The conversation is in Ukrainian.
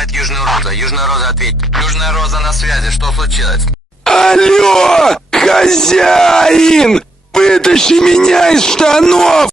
вызывает Южная Роза. Южная Роза, ответь. Южная Роза на связи, что случилось? Алло, хозяин! Вытащи меня из штанов!